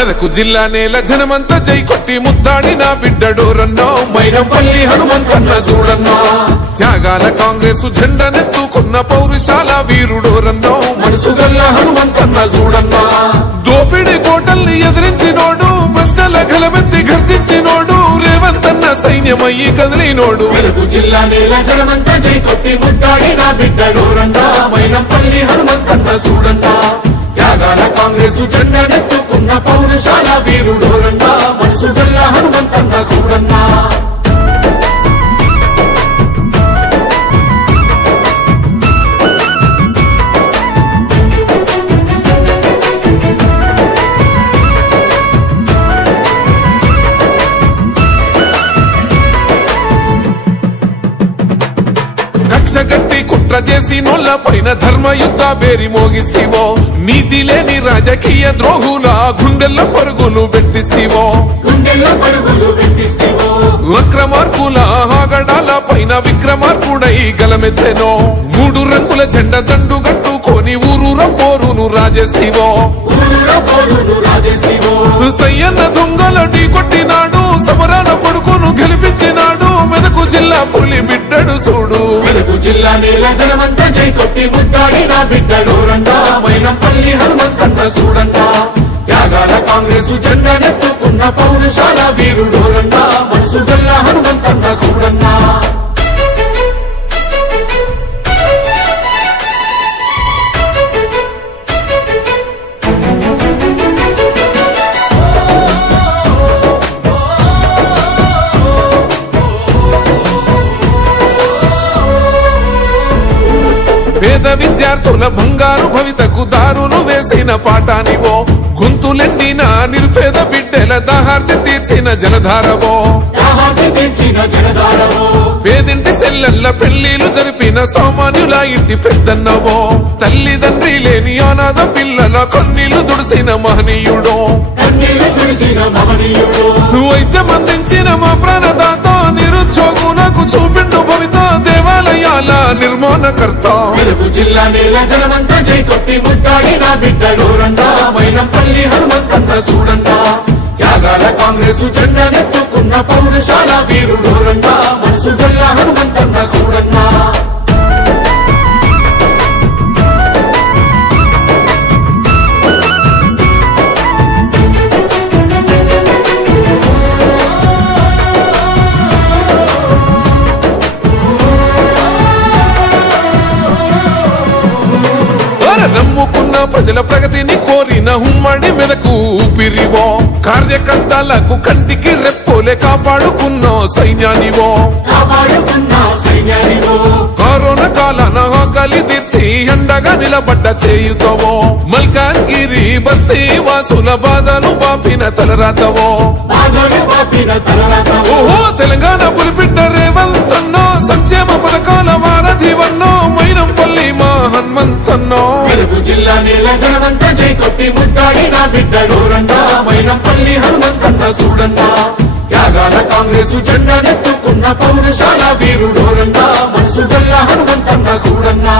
మెదకు జిల్లా నేల జనమంతా జై కొట్టి ముద్దాడిన బిడ్డడోరన్నో మైనంపల్లి హనుమంతన్న చూడన్నో త్యాగాల కాంగ్రెస్ జెండనెత్తుకున్న పౌరుషాల వీరుడోరన్నో మనసుగల్ల హనుమంతన్న చూడన్నో దోపిడి కోటల్ని ఎదిరించినోడు ప్రశ్నల గలమెత్తి గర్జించినోడు రేవంతన్న సైన్యమయ్యి కదిలినోడు మెదకు జిల్లా నేల జనమంతా జై కొట్టి ముద్దాడిన బిడ్డడోరన్నో మైనంపల్లి హనుమంతన్న చూడన్నో త్యాగాల కాంగ్రెస్ జెండనెత్తుకున్న పౌరుషాల వీరుడోరన్నా మనసుగల్ల హనుమంతన్న చూడన్నా కక్షగట్టి కుట్ర చేసి నోళ్ల పైన ధర్మయుద్ధ బేరి మోగిస్తీవో నీతి లేని రాజకీయ ద్రోహుల గుండెల్ల పరుగులు పెట్టిస్తీవో వక్రమార్కుల ఆగడాల పైన విక్రమార్కుడై గలమెత్తెనో 3 రంగుల జెండ దండు గట్టుకొని ఊరూర పోరును రాజేస్తీవో సయ్యన్న దొంగల ఢీ కొట్టినాడు సమరాన కొడుకును గెలిపించినాడు మెదకు జిల్లా పులి బిడ్డడు చూడు మెదకు జిల్లా నేల జనమంతా జై కొట్టి ముద్దాడిన బిడ్డడోరన్నా మైనంపల్లి హనుమంతన్న చూడన్నా త్యాగాల కాంగ్రెస్ జెండనెత్తుకున్న పౌరుషాల వీరుడోరన్నా మనసుగల్ల హనుమంతన్న చూడన్నా పేద విద్యార్థుల బంగారు భవితకు దారులు వేసిన పాఠానివో గొంతులెండిన నిరుపేద బిడ్డల దాహార్తి తీర్చిన జలధారవో పేదింటి సెల్లెల్ల పెళ్లిలు జరిపిన సామాన్యుల ఇంటి పెద్దన్నవో తల్లిదండ్రి లేని అనాథ పిల్లల కన్నీళ్లు దుడిసిన మహనీయుడో వైద్యం అందించిన మా ప్రాణదాత నిరుద్యోగులకు చూపిండు భవిత దేవాలయాల నిర్మాణకర్త మెదకు జిల్లా నేల జనమంతా జై కొట్టి ముద్దాడిన బిడ్డడోరన్నా మైనంపల్లి హనుమంతన్న చూడన్నా త్యాగాల కాంగ్రెస్ జెండనెత్తుకున్న పౌరుషాల వీరుడోరన్నా మనసుగల్ల హనుమంతన్న చూడన్నా నమ్ముకున్న ప్రజల ప్రగతిని కోరిన ఉమ్మడి మెదకు ఊపిరివో కార్యకర్తలకు కంటికి రెప్పోలే కాపాడుకున్న సైన్యానివో కరోనా కాలాన ఆకలి తీర్చి ఎండగా నిలబడ్డ చేయుతవో మల్కాజ్గిరి బస్తీ వాసుల బాధలు బాపిన తలరాతవో ఓహో తెలంగాణ పులిపిడ్డ రేవంతన్నో సంక్షేమ పథకాల వారధివన్నో మైనంపల్లి మా హనుమంతన్నో మెదకు జిల్లా నేల జనమంతా జై కొట్టి ముద్దాడిన బిడ్డడోరన్నా మైనంపల్లి హనుమంతన్న చూడన్నా త్యాగాల కాంగ్రెస్ జెండనెత్తుకున్న పౌరుషాల వీరుడోరన్నా మనసుగల్ల హనుమంతన్న చూడన్నా